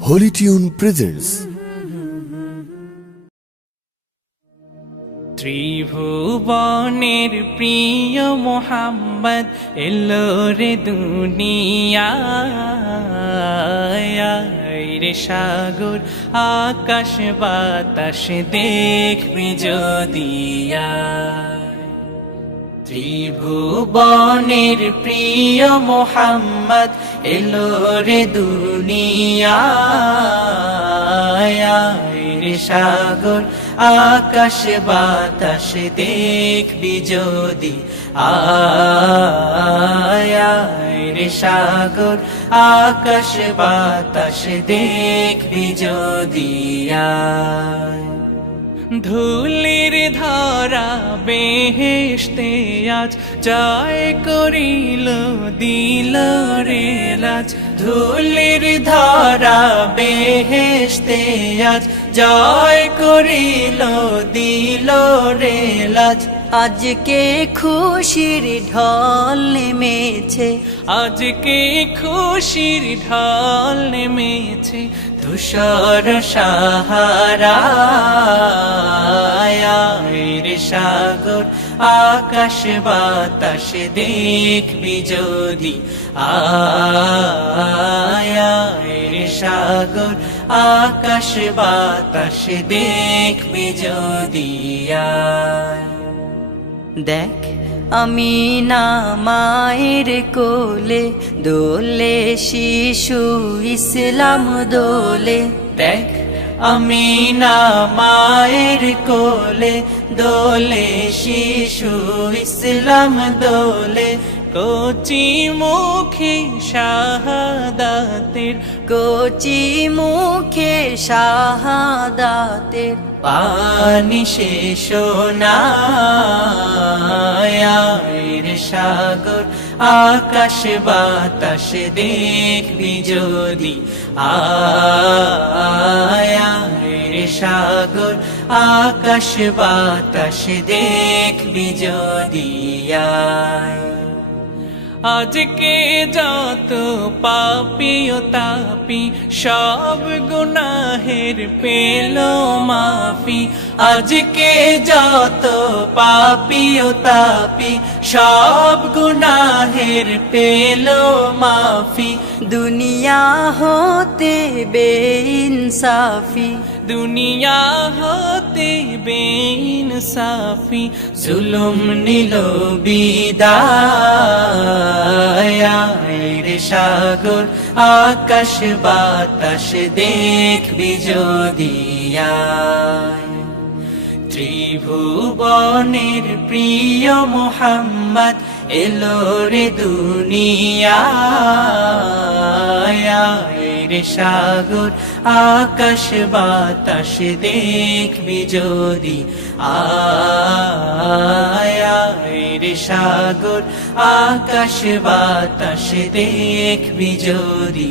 Holy Tune presents ত্রিভুবনের প্রিয় মোহাম্মদ এলো রে দুনিয়ায় রে সাগর আকাশ বাতাস দেখবি যদিয়া ত্রিভুবনের প্রিয় মোহাম্মদ এলো রে দুনিয়ায় রে সাগর আকাশ বাতাস দেখবি যদি আয় রে সাগর আকাশ বাতাস দেখবি যদি ধুলির ধরা বেহেশতে আজ জয় করিল দিল রে লাজ ধুলির ধরা বেহেশতে আজ জয় করিল দিল রে লাজ আজকে খুশির ঢল নেমেছে আজকে খুশির ঢল নেমেছে ধূসর সাহারায় রে সাগর আকাশ বাতাস দেখবি যদি আয় রে সাগর আকাশ বাতাস দেখবি যদি দেখ আমি না মায়ের কোলে দোলে শিশু ইসলাম দোলে দেখ আমি না মায়ের কোলে দোলে শিশু ইসলাম দোলে কচি মুখে শাহাদাতের কচি মুখে শাহাদাতের পানি শেষ রে সাগর আকাশ বাতাস দেখবি যদি আয় রে সাগর আকাশ বাতাস দেখবি যদি আজকে যত পাপী ও তাপি সব গুনাহের পেল মাফি আজকে যত পাপী ও তাপি সব গুনাহের পেল মাফি দুনিয়া হতে বেইনসাফি দুনিয়া হতে বেইনসাফি জুলুম নিল বিদায় রে সাগর আকাশ বাতাস দেখবি যদি ত্রিভুবনের প্রিয় মোহাম্মদ এলো রে দুনিয়ায় রে সাগর আকাশ বাতাস দেখবি যদি আয় রে সাগর আকাশ বাতাস দেখবি যদি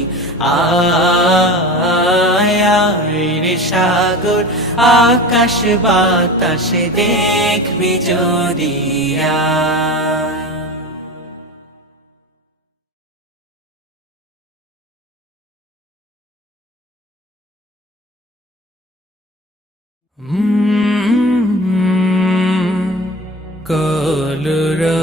আয় রে সাগর আকাশ বাতাস দেখবি যদি কলরা